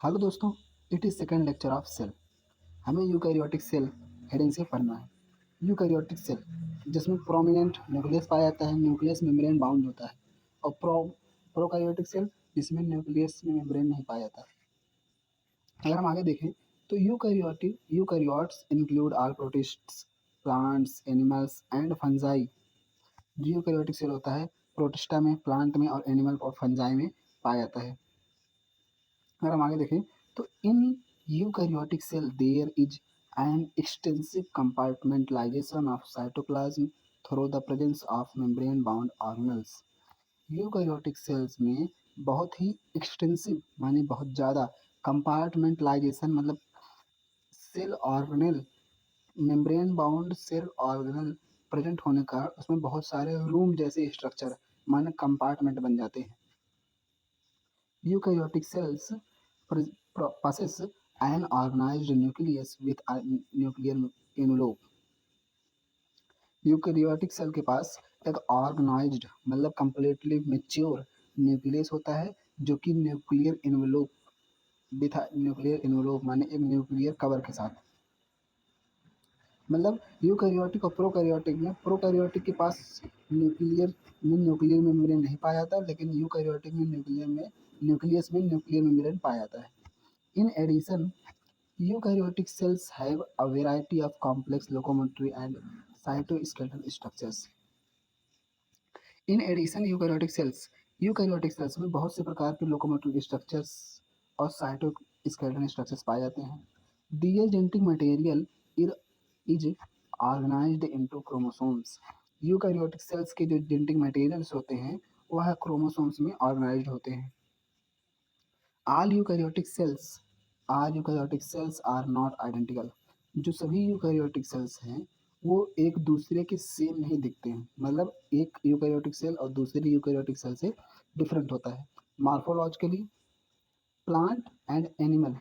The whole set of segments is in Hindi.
हेलो दोस्तों, it is second lecture of cell. हमें यूकैरियोटिक सेल हेडिंग से पढ़ना है। यूकैरियोटिक सेल जिसमें प्रोमिनेंट न्यूक्लियस पाया जाता है, न्यूक्लियस मेम्ब्रेन बाउंड होता है। और प्रोकैरियोटिक सेल जिसमें न्यूक्लियस में मेम्ब्रेन नहीं पाया जाता। अगर हम आगे देखें तो eukaryotes include all protists, plants, animals and fungi. जो यूकैरियोटिक सेल होता है प्रोटिस्टा में, प्लांट में और एनिमल और फंजाई में पाया जाता है। अगर हम आगे देखें तो in eukaryotic cell there is an extensive compartmentalisation of cytoplasm through the presence of membrane bound organelles. Eukaryotic cells में बहुत ही एक्सटेंसिव माने बहुत ज़्यादा कंपार्टमेंटलाइजेशन मतलब cell organelle, membrane bound cell organelle present होने का उसमें बहुत सारे रूम जैसे स्ट्रक्चर माने कंपार्टमेंट बन जाते हैं। Eukaryotic cells possess an organized nucleus with a nuclear envelope. Eukaryotic cell के पास एक ऑर्गेनाइज्ड मतलब कंप्लीटली मैच्योर न्यूक्लियस होता है जो कि न्यूक्लियर इन्वेलोप विथ न्यूक्लियर इन्वेलोप माने एक न्यूक्लियर कवर के साथ। मतलब यूकैरियोटिक और प्रोकैरियोटिक में प्रोकैरियोटिक के पास न्यूक्लियर मेम्ब्रेन नहीं पाया जाता, लेकिन यूकैरियोटिक में न्यूक्लियस में न्यूक्लियर मेम्ब्रेन पाया जाता है। In addition, eukaryotic cells have a variety of complex locomotory and cytoskeletal structures. Eukaryotic cells में बहुत से प्रकार के लोकोमोटरी स्ट्रक्चर्स और साइटोस्केलेटल स्ट्रक्चर्स पाए जाते हैं। Their genetic material is organised into chromosomes. Eukaryotic cells के जो जेनेटिक मटेरियल्स होते हैं वह क्रोमोसोम्स में ऑर्गेनाइज्ड होते हैं। All eukaryotic cells are not identical. जो सभी यूकैरियोटिक सेल्स हैं वो एक दूसरे के सेम नहीं दिखते हैं, मतलब एक यूकैरियोटिक सेल और दूसरी यूकैरियोटिक सेल से डिफरेंट होता है। Morphologically plant and animal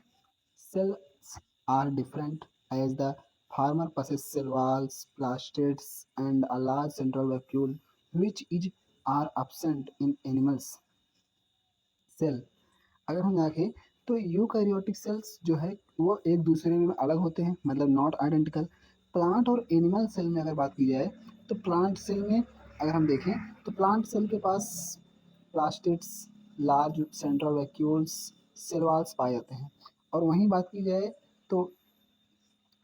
cells are different as the former possess cell walls, plastids and a large central vacuole which is are absent in animals cell। अगर हम देखें तो यूकैरियोटिक सेल्स जो है वो एक दूसरे में अलग होते हैं, मतलब नॉट आइडेंटिकल। प्लांट और एनिमल सेल में अगर बात की जाए तो प्लांट सेल में अगर हम देखें तो प्लांट सेल के पास plastids, large central vacuoles, cell walls पाए जाते हैं। और वहीं बात की जाए तो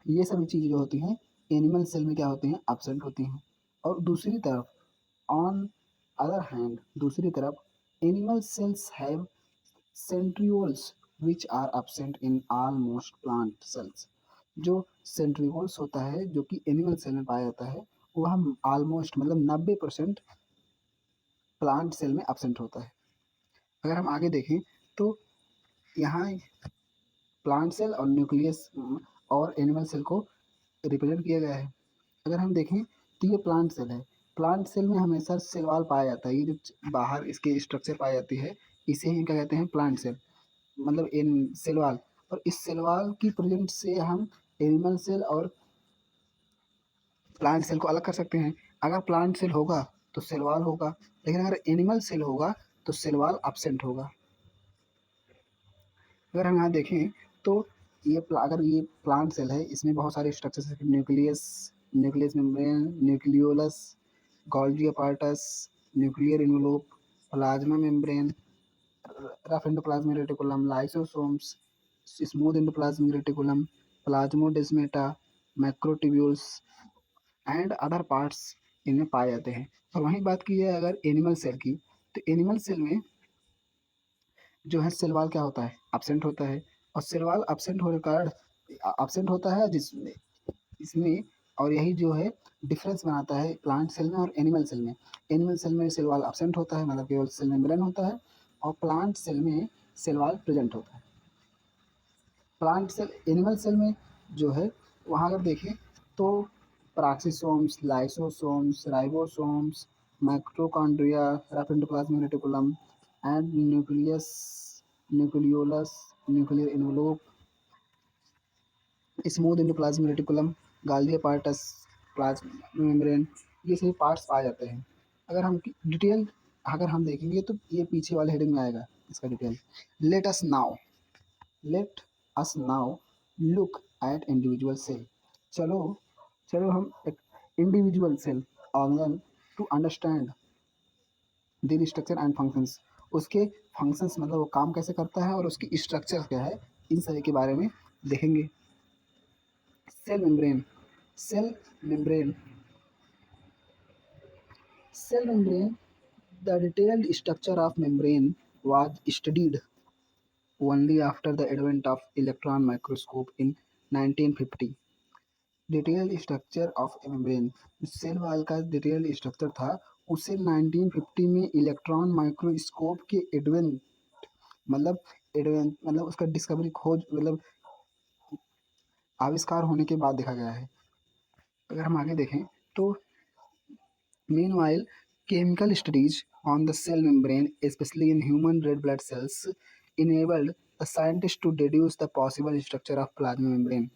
ये सभी चीज़ें जो होती हैं एनिमल सेल में क्या होती हैं, एब्सेंट होती हैं। और दूसरी तरफ ऑन अदर हैंड दूसरी तरफ animal cells have centrioles which are absent in almost plant cells. जो सेंट्रियोल्स होता है जो कि एनिमल सेल में पाया जाता है वह ऑलमोस्ट मतलब 90% प्लांट सेल में एब्सेंट होता है। अगर हम आगे देखें तो यहाँ प्लांट सेल और न्यूक्लियस और एनिमल सेल को रिप्रेजेंट किया गया है। अगर हम देखें तो ये प्लांट सेल है। प्लांट सेल में हमेशा सेल वॉल पाया जाता है, ये जो बाहर इसके स्ट्रक्चर पाई जाती है इसे ही क्या कहते हैं, प्लांट सेल मतलब इन सेल वॉल। और इस सेल वॉल की प्रेजेंट से हम एनिमल सेल और प्लांट सेल को अलग कर सकते हैं। अगर प्लांट सेल होगा तो सेल वॉल होगा, लेकिन अगर एनिमल सेल होगा तो सेल वॉल एब्सेंट होगा। अगर हम यहाँ देखें तो अगर ये प्लांट सेल है इसमें बहुत सारे स्ट्रक्चर्स हैं, nucleus, nucleus membrane, nucleolus, Golgi apparatus, nuclear envelope, plasma membrane, rough endoplasmic reticulum, lysosomes, smooth endoplasmic reticulum, plasmodesmata, microtubules and other parts इनमें पाए जाते हैं। और वहीं बात की जाए अगर एनिमल सेल की तो एनिमल सेल में जो है सेल वॉल क्या होता है, एब्सेंट होता है। और सेल वॉल एब्सेंट होने का एब्सेंट होता है जिसमें इसमें और यही जो है डिफरेंस बनाता है प्लांट सेल में और एनिमल सेल में। एनिमल सेल में सेल वॉल एब्सेंट होता है मतलब केवल सेल मेम्ब्रेन होता है, और प्लांट सेल में सेल वॉल प्रेजेंट होता है। प्लांट सेल एनिमल सेल में जो है वहाँ अगर देखें तो peroxisomes, lysosomes, ribosomes, mitochondria, rough endoplasmic reticulum and nucleus, nucleolus, nuclear envelope, smooth endoplasmic reticulum, Golgi apparatus, plasma membrane, ये सभी पार्ट्स पाए जाते हैं। अगर हम डिटेल अगर हम देखेंगे तो ये पीछे वाले हेडिंग में आएगा इसका detail. Let us now let us now look at individual cell. चलो चलो हम एक individual cell organelle to understand their structure and functions, उसके फंक्शंस मतलब वो काम कैसे करता है और उसकी स्ट्रक्चर क्या है, इन सभी के बारे में देखेंगे। Cell membrane cell membrane Cell membrane. The detailed structure of membrane was studied only after the advent of electron microscope in 1950. Detailed structure of a membrane, cell wall का डिटेल्ड स्ट्रक्चर था, उसे 1950 में इलेक्ट्रॉन माइक्रोस्कोप के एडवेंट मतलब एडवेंट मतलब उसका डिस्कवरी खोज मतलब आविष्कार होने के बाद देखा गया है। अगर हम आगे देखें तो meanwhile chemical studies on the cell membrane, especially in human red blood cells, enabled the scientists to deduce the possible structure of plasma membrane।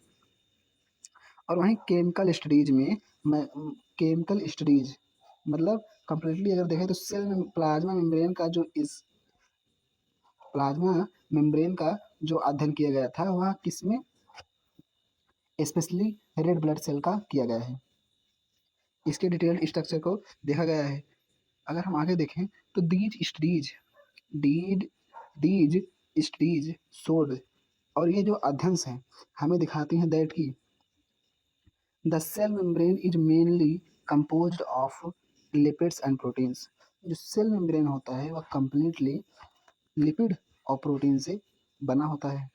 और वहीं केमिकल स्टडीज मतलब कंप्लीटली अगर देखें तो प्लाज्मा मेम्ब्रेन का जो इस प्लाज्मा मेम्ब्रेन का जो अध्ययन किया गया था वह किसमें स्पेशली रेड ब्लड सेल का किया गया है, इसके डिटेल्ड स्ट्रक्चर को देखा गया है। अगर हम आगे देखें तो दीज दीज स्टडीज शोड, और ये जो अध्ययन हैं हमें दिखाती हैं दैट की the cell membrane is mainly composed of lipids and proteins. जो सेल मेम्ब्रेन होता है वह कंप्लीटली लिपिड और प्रोटीन से बना होता है।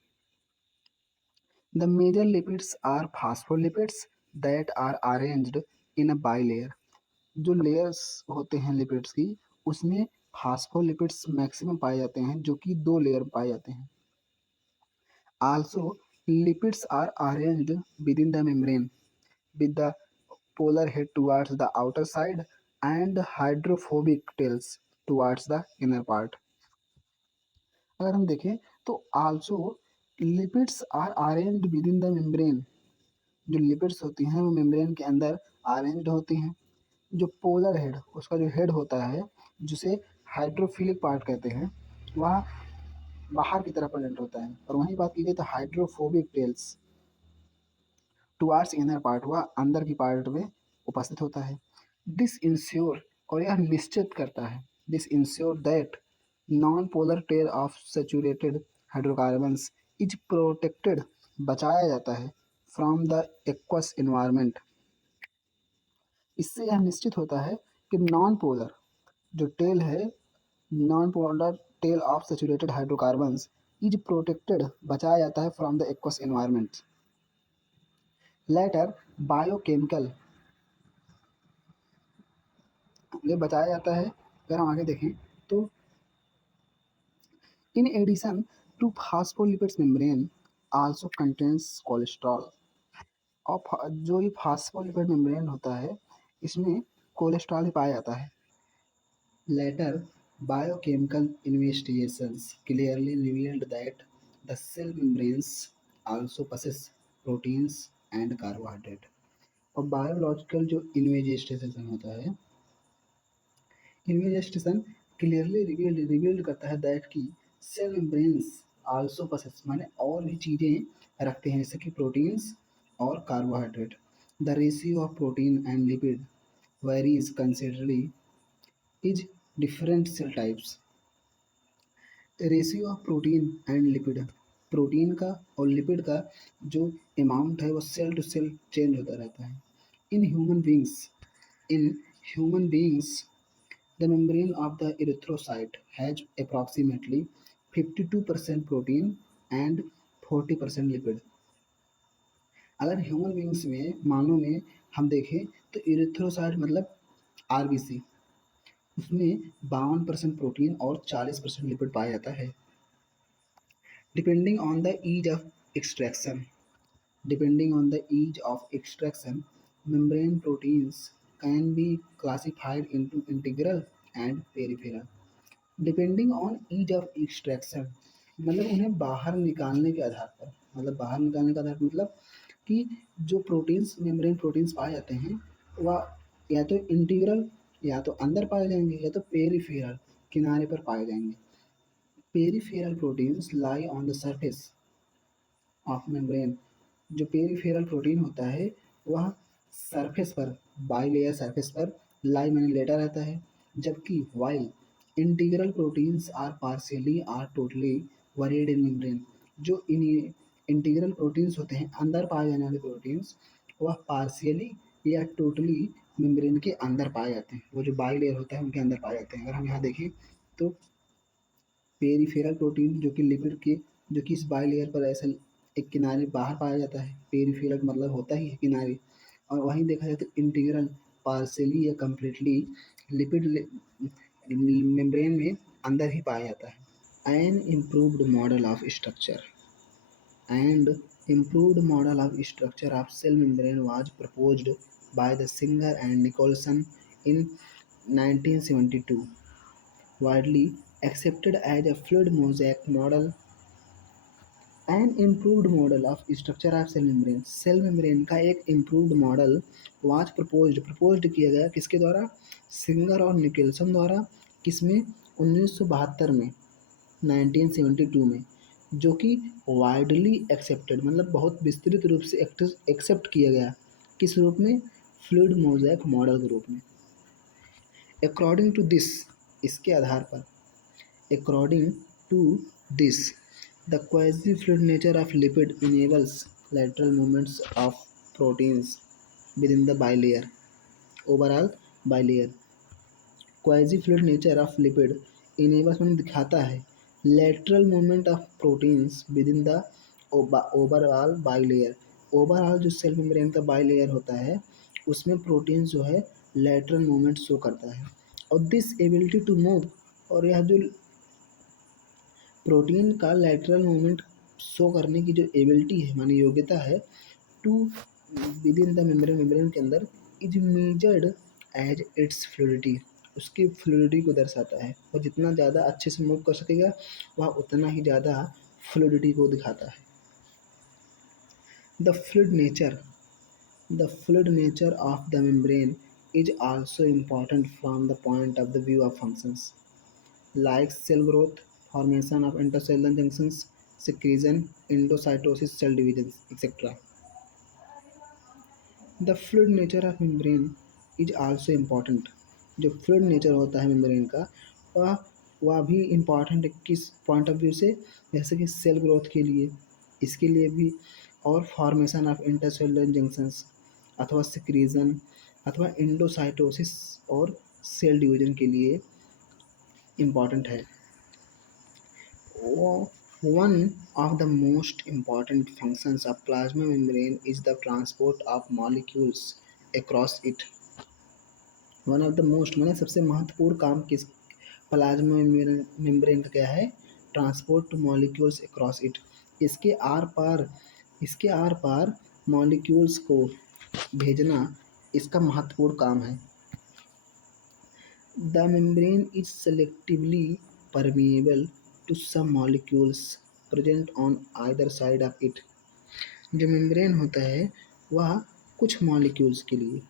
The major lipids are phospholipids that are arranged in a bilayer. जो लेयर्स होते हैं लिपिड्स की उसमें फास्फोलिपिड्स मैक्सिमम पाए जाते हैं जो कि 2 लेयर पाए जाते हैं। Also lipids are arranged within the membrane with the polar head towards the outer side and hydrophobic tails towards the inner part। अगर हम देखें तो also lipids are arranged within the membrane, जो लिपिड्स होती हैं वो मेम्ब्रेन के अंदर अरेंज्ड होती हैं। जो पोलर हेड उसका जो हेड होता है जिसे हाइड्रोफिलिक पार्ट कहते हैं वह बाहर की तरफ प्रेजेंट होता है, और वहीं बात की जाए तो hydrophobic tails towards inner part वह अंदर की पार्ट में उपस्थित होता है। दिस इंश्योर, और यह निश्चित करता है, this ensure that non polar tail of saturated hydrocarbons is protected, बचाया जाता है फ्रॉम द एक्वस इन्वायरमेंट। इससे यह निश्चित होता है कि नॉन पोलर जो टेल है, non polar tail of saturated hydrocarbons is protected, बचाया जाता है from the aqueous environment. Later biochemical, ये बताया जाता है। अगर हम आगे देखें तो in addition to phospholipids membrane also contains cholesterol. और जो ये फास्फोलिपिड मेम्ब्रेन होता है इसमें कोलेस्ट्रॉल भी पाया जाता है। Later biochemical investigations clearly revealed that the cell membranes also possess proteins and carbohydrate. और बायोलॉजिकल जो इन्वेस्टिगेशन होता है, इन्वेस्टिगेशन क्लियरली रिवील्ड करता है दैट की सेल मेम्ब्रेन्स आल्सो possess माने और भी चीज़ें रखते हैं जैसे कि प्रोटीन्स और carbohydrate. The ratio of protein and lipid varies considerably is different cell types. Ratio of protein and lipid, protein का और लिपिड का जो अमाउंट है वो सेल टू सेल चेंज होता रहता है। In human beings in human beings the membrane of the erythrocyte has approximately 52% protein and 40% lipid। अगर ह्यूमन बींग्स में मानव में हम देखें तो इरिथ्रोसाइट मतलब आरबीसी, उसमें 52% प्रोटीन और 40% लिपिड पाया जाता है। Depending on the ease of extraction depending on the ease of extraction membrane proteins can be classified into integral and peripheral। Depending on ease of extraction मतलब उन्हें बाहर निकालने के आधार पर, मतलब बाहर निकालने के आधार पर मतलब कि जो प्रोटीन्स मेम्ब्रेन प्रोटीन्स पाए जाते हैं वह या तो इंटीग्रल या तो अंदर पाए जाएंगे या तो पेरिफेरल किनारे पर पाए जाएंगे। Peripheral proteins lie on the surface of membrane, जो पेरिफेरल प्रोटीन होता है वह सरफेस पर, बाइलेयर सरफेस पर लाई मैंने लेटा रहता है, जबकि while integral proteins are partially or totally buried in membrane, जो इन इंटीग्रल प्रोटीन्स होते हैं अंदर पाए जाने वाले प्रोटीन्स, वह पार्शियली या टोटली मेम्ब्रेन के अंदर पाए जाते हैं। वो जो बाइलेयर होता है उनके अंदर पाए जाते हैं। अगर हम यहाँ देखें तो पेरिफेरल प्रोटीन जो कि लिपिड के, जो कि इस बाइलेयर पर ऐसा एक किनारे बाहर पाया जाता है, पेरिफेरल मतलब होता ही है किनारे, और वहीं देखा जाए तो इंटीग्रल पार्शियली या कंप्लीटली लिपिड मेम्ब्रेन में अंदर ही पाया जाता है। N improved model of structure and improved model of structure of cell membrane was proposed by the Singer and Nicholson in 1972, widely accepted as a fluid mosaic model and improved model of structure of cell membrane. Cell membrane का एक improved model was proposed किया गया किसके द्वारा? सिंगर और निकल्सन द्वारा। किसमें? 1972 में, 1972 में, जो कि वाइडली एक्सेप्टेड मतलब बहुत विस्तृत रूप से एक्सेप्ट किया गया। किस रूप में? फ्लूइड मोज़ेक मॉडल के रूप में। अकॉर्डिंग टू दिस, इसके आधार पर, according to this the quasi fluid nature of lipid enables lateral movements of proteins within the bilayer, overall bilayer. Quasi fluid nature of lipid enables में दिखाता है lateral movement of proteins within the overall bilayer. Overall जो सेल मेम्ब्रेन का बाइलेयर होता है उसमें प्रोटीन जो है लेटरल मूवमेंट शो करता है। और दिस एबिलिटी टू मूव, और यह जो प्रोटीन का लेटरल मूवमेंट शो करने की जो एबिलिटी है मानी योग्यता है, to within the membrane, membrane के अंदर, is measured as its fluidity, उसकी फ्लूइडिटी को दर्शाता है। और जितना ज़्यादा अच्छे से मूव कर सकेगा वह उतना ही ज़्यादा फ्लूइडिटी को दिखाता है। The fluid nature, the fluid nature of the membrane is also important from the point of the view of functions like cell growth, formation of intercellular junctions, secretion, endocytosis, cell divisions, etc. The fluid nature of membrane is also important. जो fluid nature होता है membrane का वह भी important है। किस point of view से? जैसे कि cell growth के लिए, इसके लिए भी, और formation of intercellular junctions अथवा secretion अथवा endocytosis और cell division के लिए important है। One of the most important functions of plasma membrane is the transport of molecules across it. One of the most मतलब सबसे महत्वपूर्ण काम किस प्लाज्मा मेम्ब्रेन का क्या है? ट्रांसपोर्ट मॉलिक्यूल्स अक्रॉस इट, इसके आर पार मॉलिक्यूल्स को भेजना इसका महत्वपूर्ण काम है। The membrane is selectively permeable to some molecules present on either side of it. जो मेम्ब्रेन होता है वह कुछ मॉलिक्यूल्स के लिए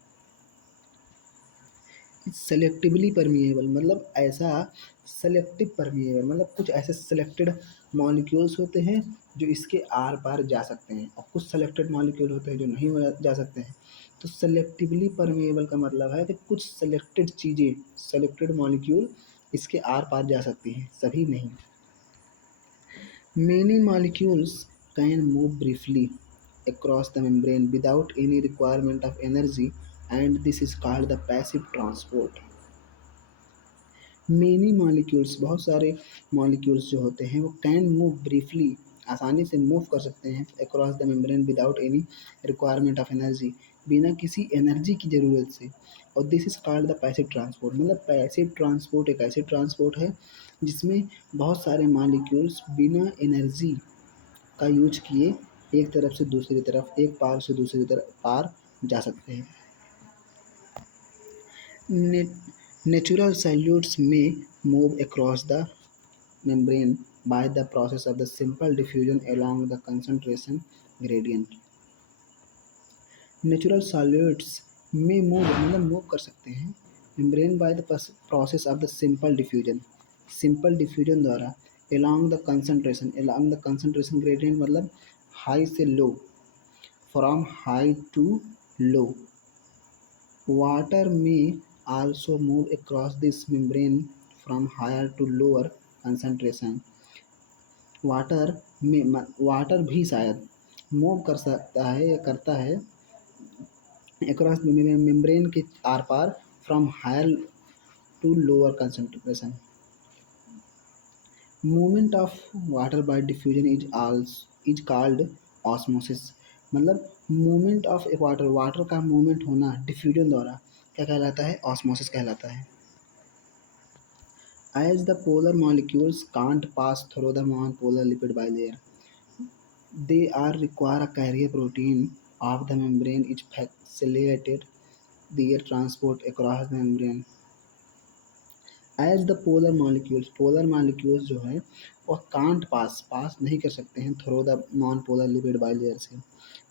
सेलेक्टिवली परमिएबल मतलब ऐसा सेलेक्टिव परमिएबल मतलब कुछ ऐसे सेलेक्टेड मॉलिक्यूल्स होते हैं जो इसके आर पार जा सकते हैं, और कुछ सेलेक्टेड मॉलिक्यूल होते हैं जो नहीं जा सकते हैं। तो सेलेक्टिवली परमिएबल का मतलब है कि कुछ सेलेक्टेड चीज़ें, सेलेक्टेड मॉलिक्यूल इसके आर पार जा सकती हैं, सभी नहीं। Many molecules can move briefly across the membrane without any requirement of energy, and this is called the passive transport. Many molecules, बहुत सारे molecules जो होते हैं वो can move briefly, आसानी से मूव कर सकते हैं across the membrane without any requirement of energy, बिना किसी एनर्जी की ज़रूरत से। और this is called the passive transport, मतलब पैसिव ट्रांसपोर्ट एक ऐसे ट्रांसपोर्ट है जिसमें बहुत सारे मॉलिक्यूल्स बिना एनर्जी का यूज किए एक तरफ से दूसरी तरफ, एक पार से दूसरी तरफ पार जा सकते हैं। Natural solutes may move across the membrane by the process of the simple diffusion along the concentration gradient. Natural solutes may move मतलब मूव कर सकते हैं membrane by the process of the simple diffusion, simple diffusion द्वारा along the concentration gradient मतलब हाई से low, from high to low. Water may also move across this membrane from higher to lower concentration. Water भी शायद मूव कर सकता है या करता है अक्रॉस मेम्ब्रेन के आर पार, from higher to lower concentration. Movement of water by diffusion is called osmosis. मतलब movement of A water, water का मूवमेंट होना डिफ्यूजन द्वारा क्या कहलाता है? ऑस्मोसिस कहलाता है। As the polar molecules can't pass through the non-polar lipid bilayer, they are require a carrier protein of the membrane which facilitated their transport across the membrane. As the polar molecules जो है वह can't pass नहीं कर सकते हैं through the non-polar lipid bilayer से,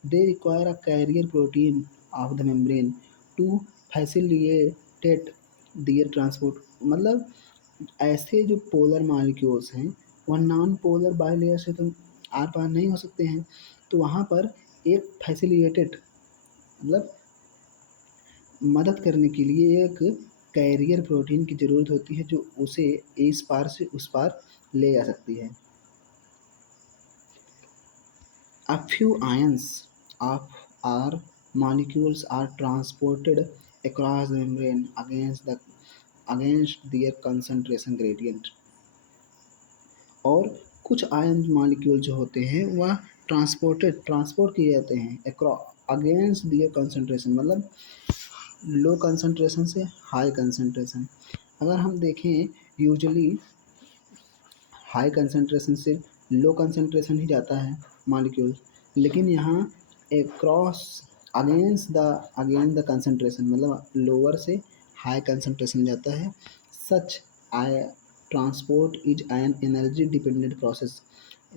they require a carrier protein of the membrane to facilitate their transport। मतलब ऐसे जो पोलर मॉलिक्यूल्स हैं वह नॉन पोलर बाइलेयर से तो आर पार नहीं हो सकते हैं, तो वहाँ पर एक फैसिलिटेटेड मतलब मदद करने के लिए एक कैरियर प्रोटीन की ज़रूरत होती है जो उसे इस पार से उस पार ले जा सकती है। A few ions of our molecules are transported across the membrane against their concentration gradient। और कुछ आयन मॉलिक्यूल जो होते हैं वह ट्रांसपोर्ट किए जाते हैं अगेंस्ट दियर कंसंट्रेशन, मतलब लो कंसंट्रेशन से हाई कंसंट्रेशन। अगर हम देखें यूजुअली हाई कंसंट्रेशन से लो कंसंट्रेशन ही जाता है मॉलिक्यूल, लेकिन यहाँ क्रॉस अगेंस्ट द कंसंट्रेशन, मतलब लोअर से हाई कंसंट्रेशन जाता है। Such a transport is an energy dependent process.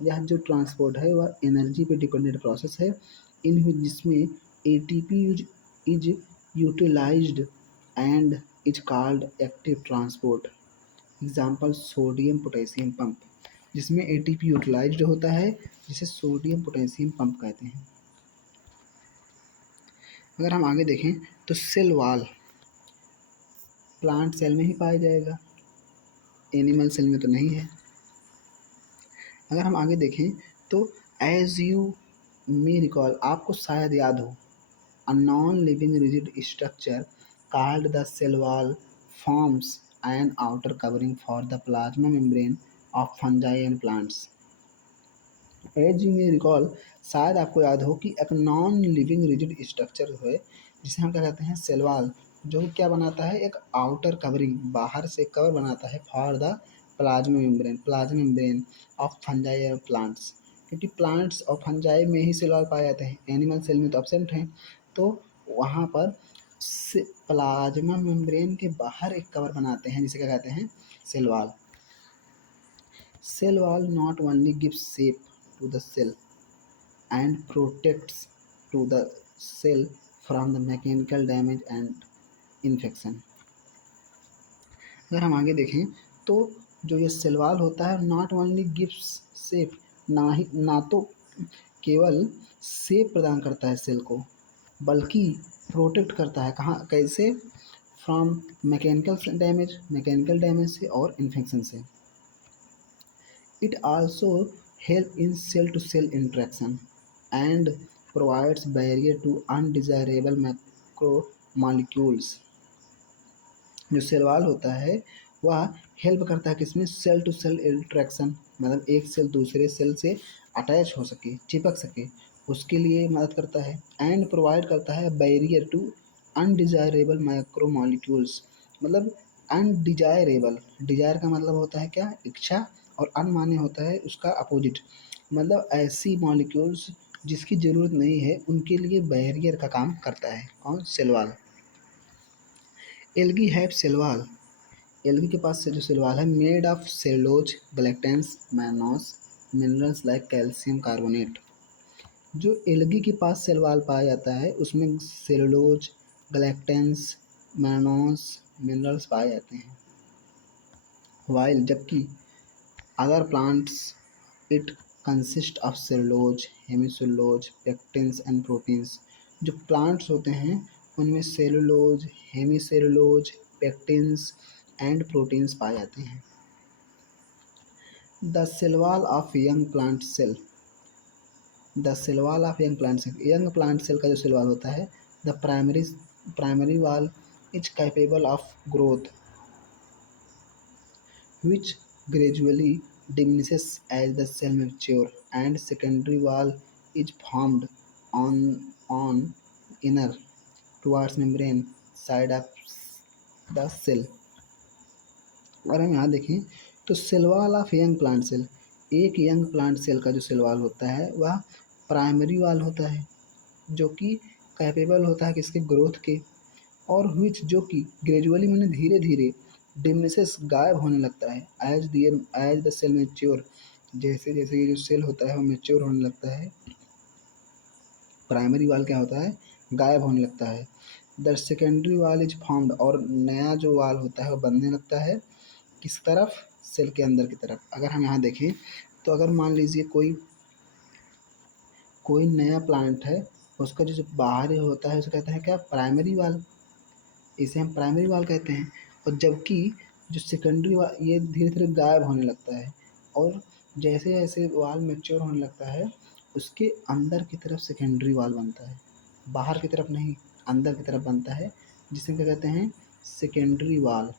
यह जो ट्रांसपोर्ट है वह एनर्जी पे डिपेंडेंट प्रोसेस है, इन जिसमें ATP is utilised and is called active transport. Example sodium potassium pump, जिसमें एटीपी यूटिलाइज्ड होता है, जिसे सोडियम पोटेशियम पंप कहते हैं। अगर हम आगे देखें तो सेल वॉल प्लांट सेल में ही पाया जाएगा, एनिमल सेल में तो नहीं है। अगर हम आगे देखें तो एज यू मे रिकॉल, आपको शायद याद हो, a non living rigid structure called the cell wall forms an outer covering for the plasma membrane of fungi and plants. As you may recall, शायद आपको याद हो कि एक नॉन लिविंग रिजिड स्ट्रक्चर है जिसे हम क्या कहते हैं? सेल वॉल, जो क्या बनाता है? एक आउटर कवरिंग, बाहर से कवर बनाता है for the plasma membrane of fungi and plants. क्योंकि प्लांट्स और फंजाई में ही सेल वॉल पाए जाते हैं, एनिमल सेल में तो एब्सेंट हैं, तो वहाँ पर प्लाज्मा मेम्ब्रेन के बाहर एक कवर बनाते हैं जिसे क्या कहते हैं? Cell wall. Cell wall not only gives shape to the cell and protects to the cell from the mechanical damage and infection। अगर हम आगे देखें तो जो ये सेल वॉल होता है नॉट ओनली गिव्स शेप, ना तो केवल शेप प्रदान करता है सेल को, बल्कि प्रोटेक्ट करता है। कहाँ कैसे? फ्रॉम मैकेनिकल डैमेज से और इन्फेक्शन से। It also helps in cell-to-cell interaction and provides barrier to undesirable macromolecules। जो सेल वॉल होता है वह हेल्प करता है किसमें? सेल टू सेल इंट्रैक्शन, मतलब एक सेल दूसरे सेल से अटैच हो सके, चिपक सके, उसके लिए मदद करता है। एंड प्रोवाइड करता है बैरियर टू अनडिजायरेबल माइक्रोमोलिक्यूल्स। मतलब अनडिजायरेबल, डिजायर का मतलब होता है क्या? इच्छा, और अन माने होता है उसका अपोजिट, मतलब ऐसी मॉलिक्यूल्स जिसकी ज़रूरत नहीं है उनके लिए बैरियर का काम करता है। कौन? Cell wall. Algae have cell wall, algae के पास से जो सेल वॉल है made of cellulose, galactans, mannose, minerals like calcium carbonate. जो एल्गी के पास सेल वॉल पाया जाता है उसमें सेलुलोज, गैलेक्टेंस, मैनोस, मिनरल्स पाए जाते हैं। वाइल जबकि other plants it consist of cellulose, hemicellulose, pectins and proteins. जो प्लांट्स होते हैं उनमें cellulose, hemicellulose, pectins and proteins पाए जाते हैं। The cell wall of young plant cell, the cell wall of young plant cell, young plant cell का जो सेल वॉल होता है, the primary wall is capable of growth which gradually diminishes as the cell matures, and secondary wall is formed on inner towards membrane side of the cell। अगर हम यहाँ देखें तो cell wall of young plant cell, एक यंग प्लांट सेल का जो सेल वॉल होता है वह प्राइमरी वॉल होता है जो कि कैपेबल होता है किसके, ग्रोथ के, और विच जो कि ग्रेजुअली मैंने धीरे धीरे डिमिनिशेस गायब होने लगता है एज द सेल मेच्योर, जैसे जैसे ये जो सेल होता है वो मेच्योर होने लगता है, प्राइमरी वाल क्या होता है, गायब होने लगता है। द सेकेंडरी वाल इज फॉर्म्ड, और नया जो वाल होता है वो बनने लगता है किस तरफ, सेल के अंदर की तरफ। अगर हम यहाँ देखें तो अगर मान लीजिए कोई नया प्लांट है, उसका जो बाहरी होता है उसे कहते हैं क्या, प्राइमरी वाल, इसे हम प्राइमरी वाल कहते हैं। और जबकि जो सेकेंडरी वाल ये धीरे धीरे गायब होने लगता है, और जैसे जैसे वाल मैच्योर होने लगता है उसके अंदर की तरफ सेकेंडरी वाल बनता है, बाहर की तरफ नहीं, अंदर की तरफ बनता है, जिसे क्या कहते हैं, सेकेंडरी वाल।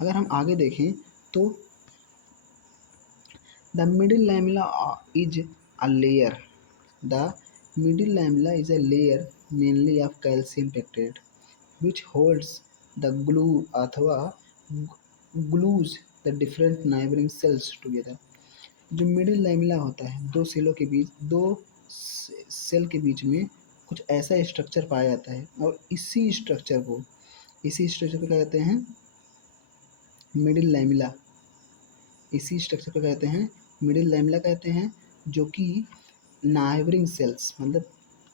अगर हम आगे देखें तो the middle lamella is a layer, the middle lamella is a layer mainly of calcium pectate which holds the glue अथवा glues the different neighboring cells together। जो मिडिल लैमेला होता है, दो सेलों के बीच, दो सेल के बीच में कुछ ऐसा स्ट्रक्चर पाया जाता है, और इसी स्ट्रक्चर को क्या कहते हैं, मिडिल लैमेला। इसी स्ट्रक्चर को कहते हैं मिडिल लैमेला कहते हैं, जो कि नाइबरिंग सेल्स मतलब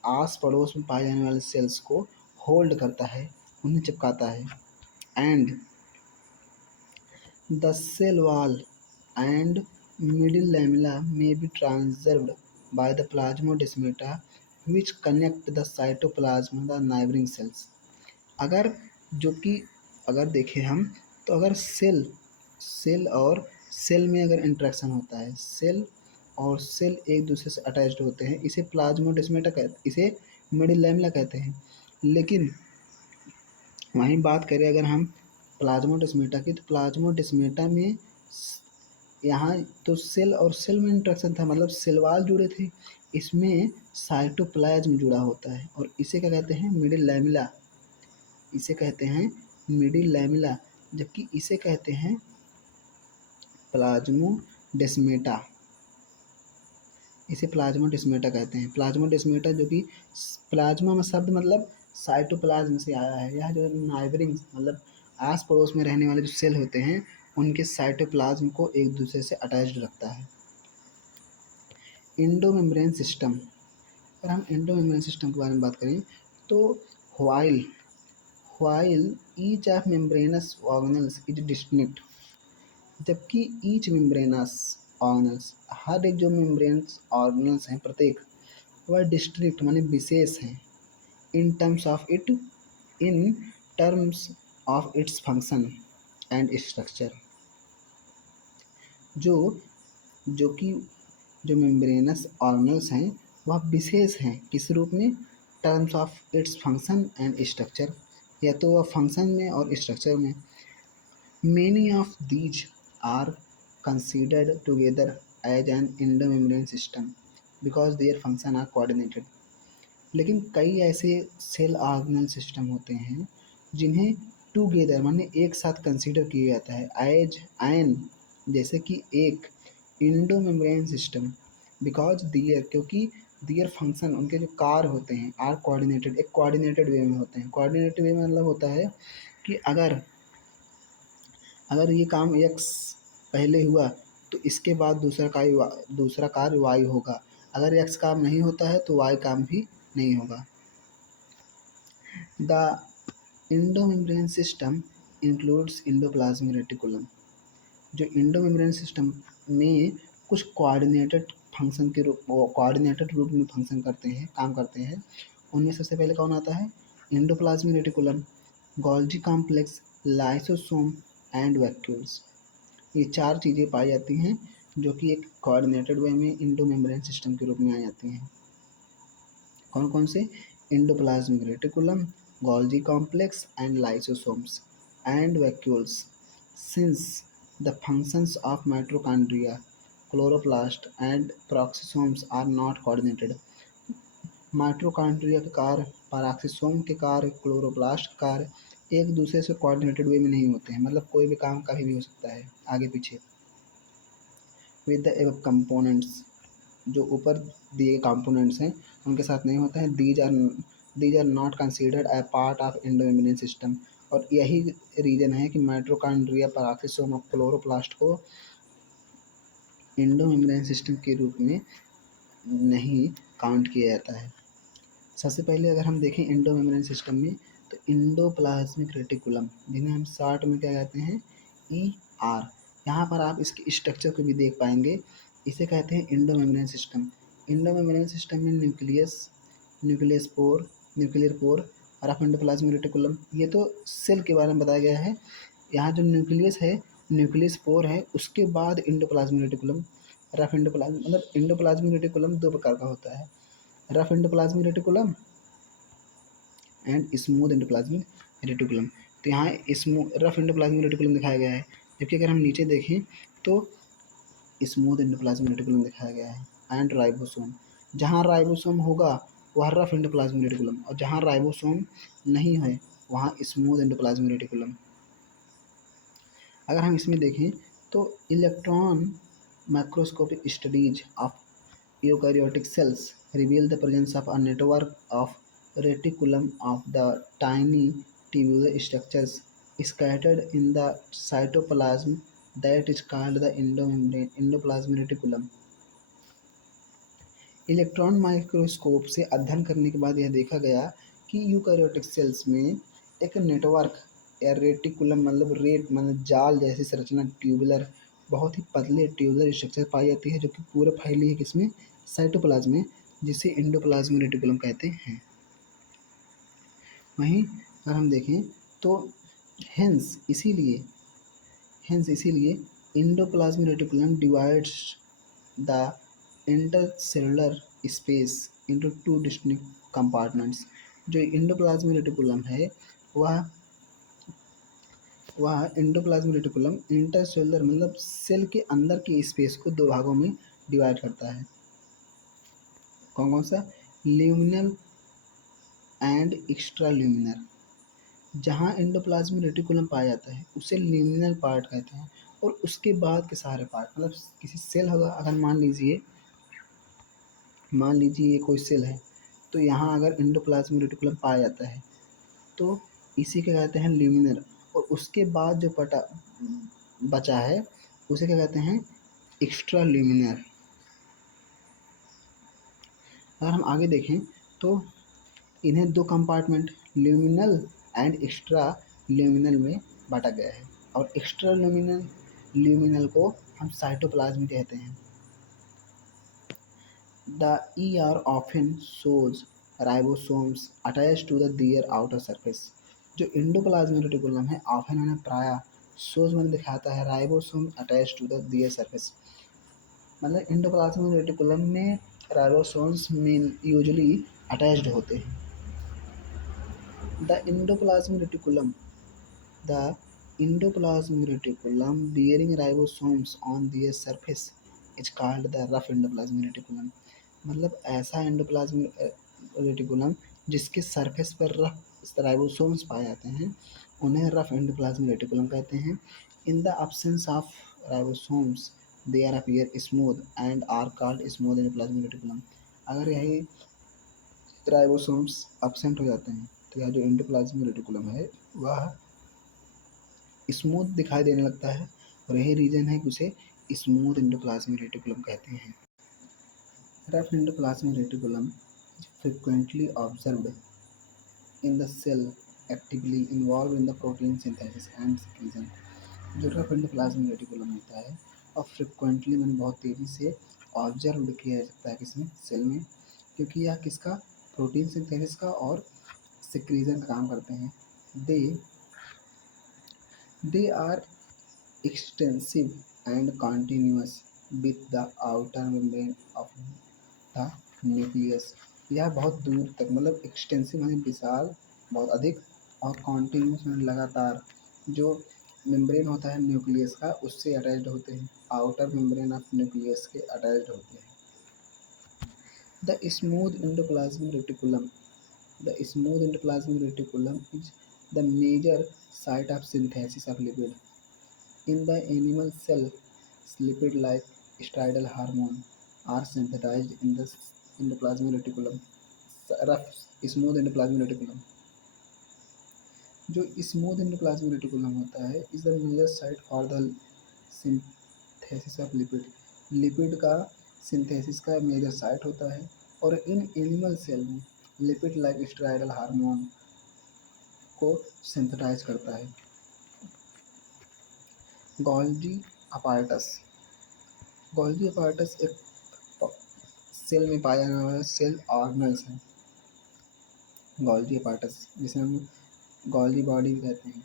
आस पड़ोस में पाए जाने वाले सेल्स को होल्ड करता है, उन्हें चिपकाता है। And the cell wall and middle lamella may be traversed by the plasmodesmata which connect the cytoplasm the neighbouring cells. अगर जो कि अगर देखें हम तो अगर सेल और सेल में अगर इंटरेक्शन होता है, सेल और सेल एक दूसरे से अटैच्ड होते हैं, इसे प्लाज्मोडेस्माटा कहते, इसे मिडिल लैमेला कहते हैं। लेकिन वहीं बात करें अगर हम प्लाज्मोडेस्माटा की, तो प्लाज्मोडेस्माटा में यहाँ तो सेल और सेल में इंटरेक्शन था, मतलब सेल वॉल जुड़े थे, इसमें साइटोप्लाज्म जुड़ा होता है, और इसे क्या कहते हैं, मिडिल लैमेला, इसे कहते हैं मिडिल लैमेला, जबकि इसे कहते हैं प्लाज्मोडेस्माटा, इसे प्लाज्मोडेस्माटा कहते हैं। प्लाज्मोडेस्माटा जो कि प्लाज्मा में शब्द मतलब साइटोप्लाज्म से आया है, यह जो नाइबरिंग मतलब आस पड़ोस में रहने वाले जो सेल होते हैं उनके साइटोप्लाज्म को एक दूसरे से अटैच्ड रखता है। इंडोमेम्ब्रेन सिस्टम, अगर हम इंडोमेम्ब्रेन सिस्टम के बारे में बात करें तो while each of membranes organelles is distinct, जबकि ईच मेम्ब्रेनस ऑर्गेनल्स, हर एक जो मेम्ब्रेन्स ऑर्गेनल्स हैं प्रत्येक, वह डिस्ट्रिक्ट माने विशेष हैं, in terms of its function and structure. जो जो कि जो मेम्ब्रेनस ऑर्गेनल्स हैं वह विशेष हैं किस रूप में, terms of its function and structure, या तो वह फंक्शन में और स्ट्रक्चर में। Many of these are considered together as an endomembrane system because their function are coordinated। लेकिन कई ऐसे सेल ऑर्गेनल सिस्टम होते हैं जिन्हें टूगेदर माने एक साथ कंसीडर किया जाता है एज एन, जैसे कि एक इंडोमेम्ब्रेन सिस्टम, बिकॉज दियर, क्योंकि दियर फंक्शन, उनके जो कार्य होते हैं, आर कोऑर्डिनेटेड, एक कोऑर्डिनेटेड वे में होते हैं। कोऑर्डिनेटेड वे में मतलब होता है कि अगर ये काम एक्स पहले हुआ तो इसके बाद दूसरा कार्य वाई होगा, अगर एक्स काम नहीं होता है तो वाई काम भी नहीं होगा। The endomembrane system includes endoplasmic reticulum, जो इंडोमेम्ब्रेन सिस्टम में कुछ कोऑर्डिनेटेड रूप में फंक्शन करते हैं, काम करते हैं। उनमें सबसे पहले कौन आता है? Endoplasmic reticulum, Golgi complex, lysosome and vacuoles. ये 4 चीज़ें पाई जाती हैं जो कि एक कोऑर्डिनेटेड वे में इंडो मेम्ब्रेन सिस्टम के रूप में आ जाती हैं। कौन कौन से? Endoplasmic reticulum, Golgi complex and lysosomes and vacuoles. Since the functions of mitochondria, chloroplast and peroxisomes are not coordinated. Mitochondria के कार्य, पेरोक्सोसोम के कार्य, क्लोरोप्लास्ट के कार्य एक दूसरे से कोऑर्डिनेटेड वे में नहीं होते हैं, मतलब कोई भी काम कभी भी हो सकता है आगे पीछे। विद द एबव कंपोनेंट्स, जो ऊपर दिए कंपोनेंट्स हैं उनके साथ नहीं होता है। These are not considered a part of endomembrane system. और यही रीजन है कि माइटोकॉन्ड्रिया, पेरोक्सोसोम और क्लोरोप्लास्ट को एंडोमेम्ब्रेन सिस्टम के रूप में नहीं काउंट किया जाता है। सबसे पहले अगर हम देखें एंडोमेम्ब्रेन सिस्टम में, तो एंडोप्लाज्मिक रेटिकुलम, जिन्हें हम शॉर्ट में क्या कहते हैं? ER। यहाँ पर आप इसके स्ट्रक्चर को भी देख पाएंगे। इसे कहते हैं एंडोमेम्ब्रेन सिस्टम। एंडोमेम्ब्रेन सिस्टम में nucleus pore, nuclear pore, rough endoplasmic reticulum, ये तो सेल के बारे में बताया गया है। यहाँ जो न्यूक्लियस है, न्यूक्लियस पोर है, उसके बाद एंडोप्लाज्मिक रेटिकुलम, रफ एंडोप्लाज्मिक, मतलब एंडोप्लाज्मिक रेटिकुलम 2 प्रकार का होता है, rough endoplasmic reticulum and smooth endoplasmic reticulum. तो यहाँ रफ एंडोप्लाज्मिक रेटिकुलम दिखाया गया है, जबकि अगर हम नीचे देखें तो स्मूथ एंडोप्लाज्मिक रेटिकुलम दिखाया गया है। एंड राइबोसोम, जहाँ राइबोसोम होगा वह रफ एंडोप्लाज्मिक रेटिकुलम, और जहाँ राइबोसोम नहीं है वहाँ स्मूथ एंडोप्लाज्मिक रेटिकुलम। अगर हम इसमें देखें तो electron microscopic studies of eukaryotic cells reveal the presence of a network of reticulum of the tiny tubular structures scattered in the cytoplasm that is called the endoplasmic reticulum. Electron microscope से अध्ययन करने के बाद यह देखा गया कि यूकैरियोटिक सेल्स में एक नेटवर्क या रेटिकुलम, मतलब जाल जैसी संरचना, ट्यूबुलर, बहुत ही पतले ट्यूबुलर स्ट्रक्चर पाई जाती है, जो कि पूरे फैली है किसमें? साइटोप्लाज्म में, जिसे एंडोप्लाज्मिक रेटिकुलम कहते हैं। वहीं अगर हम देखें तो हेंस इसीलिए endoplasmic reticulum divides the intercellular space into 2 distinct compartments. जो एंडोप्लाज्मिक रेटिकुलम है वह एंडोप्लाज्मिक रेटिकुलम इंटरसेलुलर, मतलब सेल के अंदर की स्पेस को 2 भागों में डिवाइड करता है। कौन कौन सा? Luminal and extra luminal. जहाँ एंडोप्लाज्मिक रेटिकुलम पाया जाता है उसे ल्यूमिनल पार्ट कहते हैं, और उसके बाद के सारे पार्ट, मतलब किसी सेल होगा, अगर मान लीजिए ये कोई सेल है, तो यहाँ अगर एंडोप्लाज्मिक रेटिकुलम पाया जाता है तो इसी क्या कहते हैं? ल्यूमिनर। और उसके बाद जो बचा है उसे क्या कहते हैं? एक्स्ट्रा ल्यूमिनर। अगर हम आगे देखें तो इन्हें 2 compartment, luminal and extra luminal में बांटा गया है, और एक्स्ट्रा ल्यूमिनल को हम साइटोप्लाज्म कहते हैं। The ER often shows ribosomes attached to their outer surface। जो एंडोप्लाज्मिक रेटिकुलम है ऑफन उन्हें प्राय शोज में दिखाता है ribosome attach to the their surface, मतलब एंडोप्लाज्मिक रेटिकुलम में राइबोसोम्स में यूजुअली अटैच्ड होते हैं। The endoplasmic reticulum bearing ribosomes on their surface is called the rough endoplasmic reticulum। मतलब ऐसा एंडोप्लाज्मिक रेटिकुलम जिसके सरफेस पर रफ राइबोसोम्स पाए जाते हैं उन्हें रफ एंडोप्लाज्मिक रेटिकुलम कहते हैं। In the absence of ribosomes they are appear smooth and are called smooth endoplasmic reticulum। अगर यही राइबोसोम्स एब्सेंट हो जाते हैं तो यह जो एंडोप्लाज्मिक रेटिकुलम है वह स्मूथ दिखाई देने लगता है, और यही रीजन है कि उसे स्मूथ एंडोप्लाज्मिक रेटिकुलम कहते हैं। Rough endoplasmic reticulum frequently observed in the cell actively involve in the protein synthesis and secretion. जो रफ एंडोप्लाज्मिक रेटिकुलम होता है और फ्रिक्वेंटली मैंने बहुत तेज़ी से ऑब्जर्व किया जा सकता है किसी सेल में, क्योंकि यह किसका प्रोटीन सिंथेसिस का और सिक्रीजन का काम करते हैं। They they are extensive and continuous with the outer membrane of the nucleus। यह बहुत दूर तक मतलब एक्सटेंसिव यानी विशाल, बहुत अधिक, और कॉन्टिन्यूस यानी लगातार जो मेम्ब्रेन होता है न्यूक्लियस का उससे अटैच्ड होते हैं, आउटर मेम्ब्रेन ऑफ न्यूक्लियस के अटैच्ड होते हैं। The smooth endoplasmic reticulum the smooth endoplasmic reticulum is the major site of synthesis of lipid in the animal cell. Lipid-like steroidal hormone are synthesized in the endoplasmic reticulum. Rough smooth endoplasmic reticulum, जो स्मूथ एंडोप्लाज्मिक रेटिकुलम होता है is the major site for the synthesis of lipid. Lipid का सिंथेसिस का मेजर साइट होता है, और इन एनिमल सेल में लिपिड लाइक स्टेरॉयडल हार्मोन को सिंथेसाइज करता है। गोल्जी अपार्टस गोल्जी अपार्टस एक सेल में पाया जाने वाला सेल ऑर्गेनल्स है। गोल्जी अपार्टस जिसे हम गोल्जी बॉडी भी कहते हैं,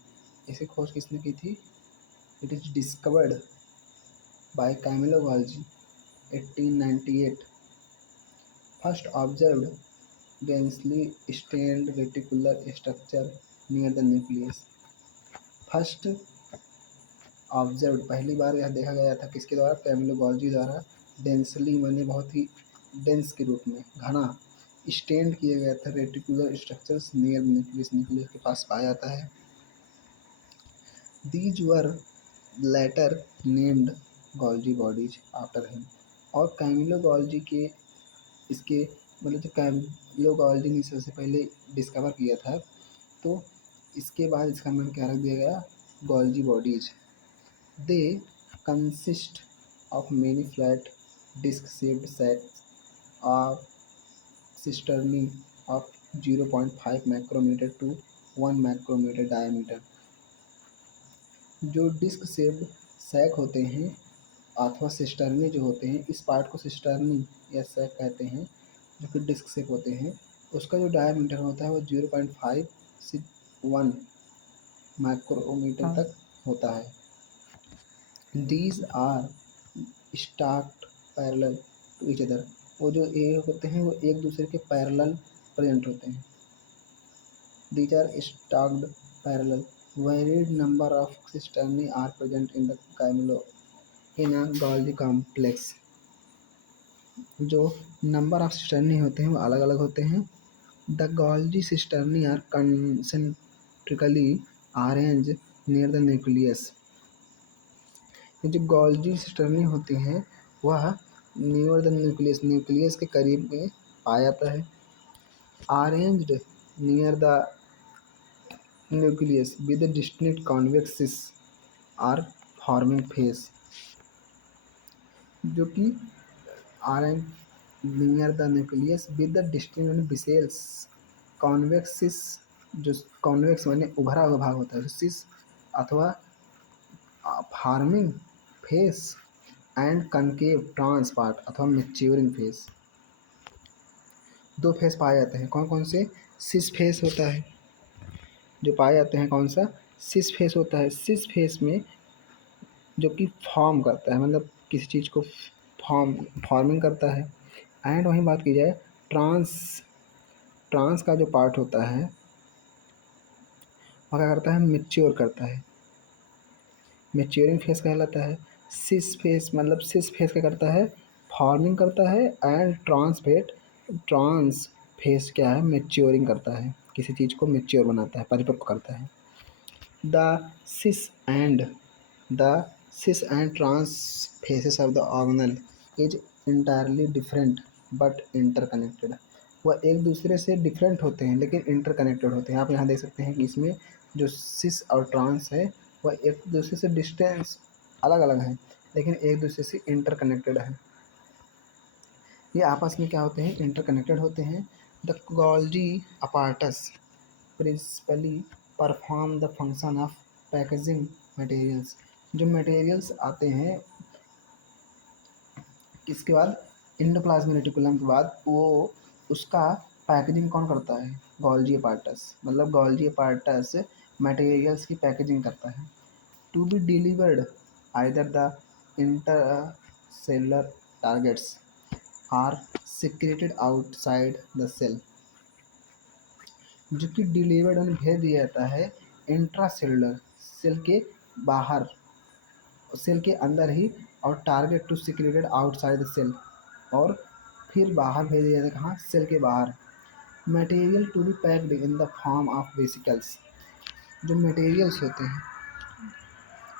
इसे खोज किसने की थी? It is discovered by Camillo Golgi 1898। First observed densely stained reticular structure near the nucleus. First observed पहली बार यह देखा गया था किसके द्वारा? कैमिलो गोल्जी द्वारा। डेंसली माने बहुत ही डेंस के रूप में, घना, स्टेंड किया गया था reticular structures near nucleus, nucleus के पास पाया जाता है। These were later named Golgi bodies after him. और कैमिलो गोल्जी के इसके मतलब जब कैमिलो गोल्जी ने सबसे पहले डिस्कवर किया था तो इसके बाद इसका नाम क्या रख दिया गया? Golgi bodies. They consist of many flat disc-shaped sacs of cisternae of 0.5 micrometer to 1 micrometer diameter। जो डिस्क शेप्ड सैक होते हैं अथवा सिस्टर्नी जो होते हैं, इस पार्ट को सिस्टर्नी या सैक कहते हैं, जो कि डिस्क शेप होते हैं। उसका जो डायमीटर होता है वो 0.5 से 1 माइक्रोमीटर तक होता है। These are stacked parallel to each other। वो जो ए होते हैं वो एक दूसरे के पैरेलल प्रेजेंट होते हैं। These are stacked parallel। Varied number of cisternae are present in the camello in a Golgi complex। जो नंबर ऑफ सिस्टर्नी होते हैं वो अलग अलग होते हैं। The Golgi cisternae are concentrically arranged near the nucleus. ये जो गोल्जी सिस्टर्नी होती हैं वह नियर द न्यूक्लियस, न्यूक्लियस के करीब में पाया जाता है। Arranged near the nucleus with distinct convex cis or forming face. जो कि arrange near the nucleus with the distinct विशेष कॉन्वेक्स सिस, जो कॉन्वेक्स माने उभरा हुआ भाग होता है सिस, अथवा forming face and concave trans part अथवा मैच्योरिंग फेस। दो फेस पाए जाते हैं, कौन कौन से? सिस फेस होता है जो पाए जाते हैं, कौन सा? सिस फेस होता है। सिस फेस में जो कि फॉर्म करता है, मतलब किसी चीज़ को फॉर्मिंग करता है। एंड वहीं बात की जाए ट्रांस, ट्रांस का जो पार्ट होता है वह क्या करता है? मैच्योर करता है, मैच्योरिंग फेस कहलाता है। सिस फेस मतलब सिस फेस क्या करता है? फॉर्मिंग करता है। एंड ट्रांस फेस क्या है? मैच्योरिंग करता है, किसी चीज़ को मैच्योर बनाता है, परिपक्व करता है। The cis and the cis and trans faces of the organelle is entirely different but interconnected. वह एक दूसरे से डिफरेंट होते हैं लेकिन इंटरकनेक्टेड होते हैं। आप यहाँ देख सकते हैं कि इसमें जो सिस और ट्रांस है वह एक दूसरे से डिस्टेंस अलग अलग है लेकिन एक दूसरे से इंटरकनेक्टेड है। ये आपस में क्या होते हैं? इंटरकनेक्टेड होते हैं। The Golgi apparatus principally perform the function of packaging materials. जो मटेरियल्स आते हैं इसके बाद एंडोप्लाज्मिक रेटिकुलम के बाद वो उसका पैकेजिंग कौन करता है? Golgi apparatus. मतलब गोल्जी अपार्टस मटेरियल्स की पैकेजिंग करता है। To be delivered either the intercellular targets or secreted outside the cell. जो कि डिलीवर्ड उन्हें भेज दिया जाता है इंट्रासेलुलर, सेल के बाहर, सेल के अंदर ही, और target to secreted outside the cell, और फिर बाहर भेज दिया जाता है। कहाँ? सेल के बाहर। Material to be packed in the form of vesicles. जो मटेरियल्स होते हैं,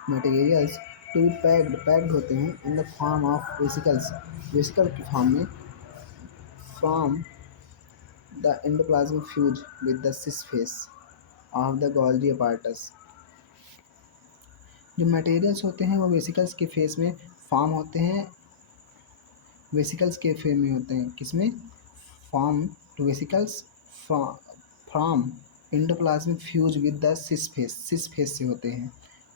मटेरियल्स टू बी पैक्ड होते हैं in the form of vesicles, vesicle की फॉर्म में, from the endoplasmic fuse with the cis face of the Golgi apparatus. जो मटेरियल्स होते हैं वो वेसिकल्स के फेस में फॉर्म होते हैं, वेसिकल्स के फेस में होते हैं, किसमें? Form to vesicles from endoplasmic fuse with the cis face से होते हैं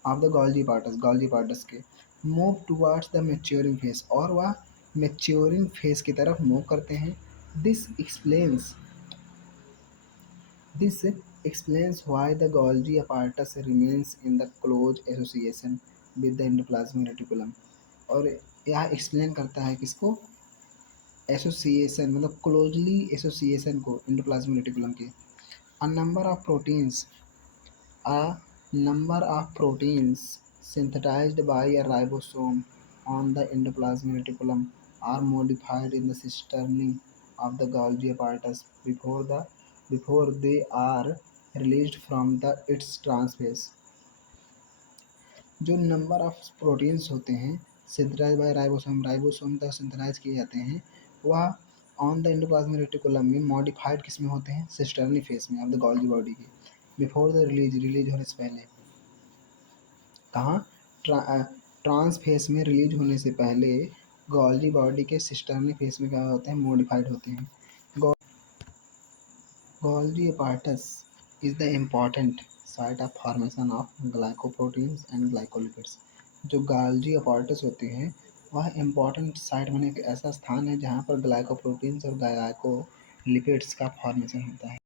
ऑफ द गोल्जी पार्टस के। Move towards the maturing face, और वह मैच्योरिंग फेस की तरफ मूव करते हैं। This explains why the Golgi apparatus remains in the close association with the endoplasmic reticulum। और यह एक्सप्लेन करता है किसको? एसोसिएशन, मतलब क्लोजली एसोसिएशन को एंडोप्लाज्मिक रेटिकुलम के। A number of proteins A number of proteins synthesized by a ribosome on the endoplasmic reticulum are modified in the cisternae of the Golgi apparatus before they are released from its transphase। जो नंबर ऑफ प्रोटीन्स होते हैं सिंथेसाइज बाय राइबोसोम तक सिंथेसाइज किए जाते हैं, वह ऑन द एंडोप्लाज्मिक रेटिकुलम में मॉडिफाइड किस में होते हैं? सिस्टर्नी फेस में ऑफ द गोल्गी बॉडी के। बिफोर द रिलीज होने से पहले। कहाँ? ट्रांस फेस में रिलीज होने से पहले गोल्गी बॉडी के सिस्टर्नी फेस में क्या होते हैं? मॉडिफाइड होते हैं। Golgi apparatus is the important site of formation of glycoproteins and glycolipids. जो गोल्गी अपार्टस होते हैं वह इम्पॉर्टेंट साइट माने एक ऐसा स्थान है जहाँ पर ग्लाइकोप्रोटीन्स और ग्लाइकोलिपिड्स का फॉर्मेशन होता है।